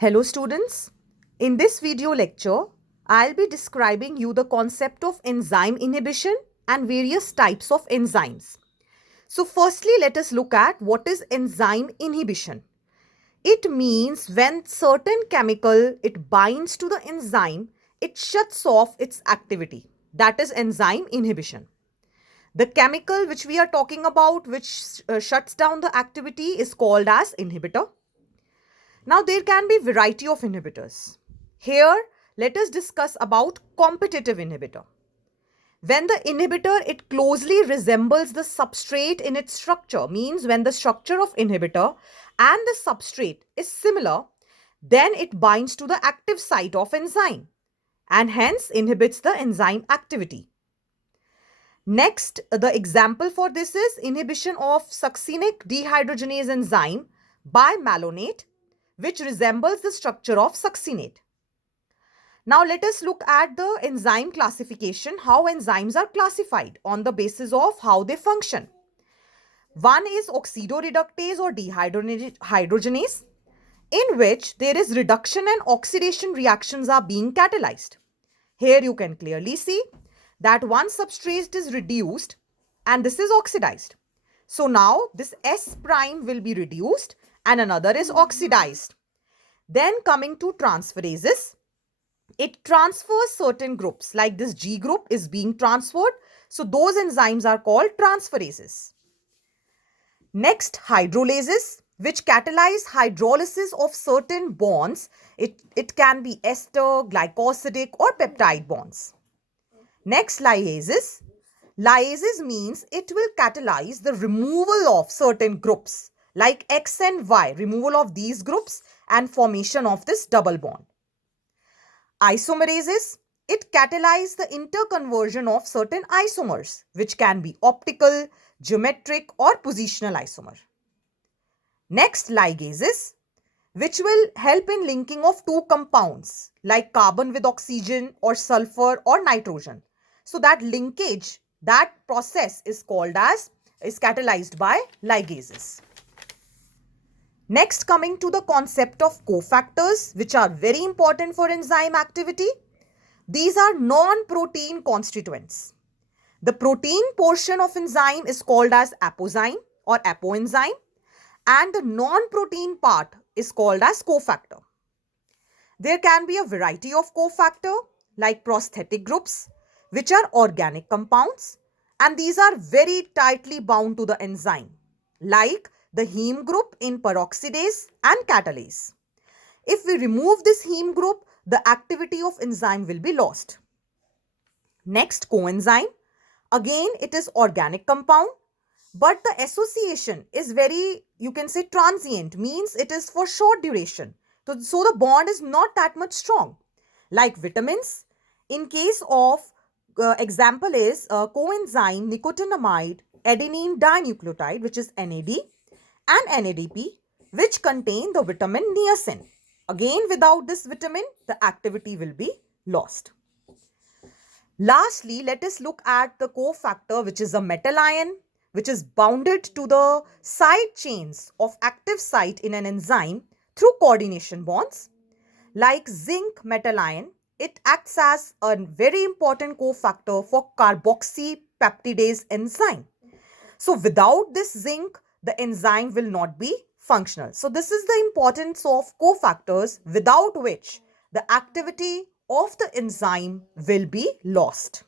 Hello students, in this video lecture, I'll be describing you the concept of enzyme inhibition and various types of enzymes. So firstly, let us look at what is enzyme inhibition. It means when certain chemical it binds to the enzyme, it shuts off its activity. That is enzyme inhibition. The chemical which we are talking about which shuts down the activity is called as inhibitor. Now there can be variety of inhibitors. Here let us discuss about competitive inhibitor. When the inhibitor it closely resembles the substrate in its structure, means when the structure of inhibitor and the substrate is similar, then it binds to the active site of enzyme and hence inhibits the enzyme activity. Next, the example for this is inhibition of succinic dehydrogenase enzyme by malonate, which resembles the structure of succinate. Now let us look at the enzyme classification, how enzymes are classified on the basis of how they function. One is oxidoreductase or dehydrogenase, in which there is reduction and oxidation reactions are being catalyzed. Here you can clearly see that one substrate is reduced and this is oxidized. So now this S prime will be reduced and another is oxidized. Then coming to transferases, it transfers certain groups like this G group is being transferred. So those enzymes are called transferases. Next, hydrolases, which catalyze hydrolysis of certain bonds. It can be ester, glycosidic or peptide bonds. Next, liases. Liases means it will catalyze the removal of certain groups like X and Y, removal of these groups and formation of this double bond. Isomerases, it catalyzes the interconversion of certain isomers, which can be optical, geometric or positional isomer. Next, ligases, which will help in linking of two compounds like carbon with oxygen or sulfur or nitrogen. So that linkage, that process is catalyzed by ligases. Next, coming to the concept of cofactors, which are very important for enzyme activity. These are non-protein constituents. The protein portion of enzyme is called as apozyme or apoenzyme, and the non-protein part is called as cofactor. There can be a variety of cofactor like prosthetic groups, which are organic compounds, and these are very tightly bound to the enzyme, like the heme group in peroxidase and catalase. If we remove this heme group, the activity of enzyme will be lost. Next, coenzyme. Again, it is organic compound, but the association is very, you can say, transient, means it is for short duration. So the bond is not that much strong. Like vitamins, in case of example is coenzyme nicotinamide adenine dinucleotide, which is NAD, and NADP, which contain the vitamin niacin. Again, without this vitamin, the activity will be lost. Lastly, let us look at the cofactor, which is a metal ion, which is bounded to the side chains of active site in an enzyme through coordination bonds. Like zinc metal ion, it acts as a very important cofactor for carboxypeptidase enzyme. So without this zinc, the enzyme will not be functional. So this is the importance of cofactors, without which the activity of the enzyme will be lost.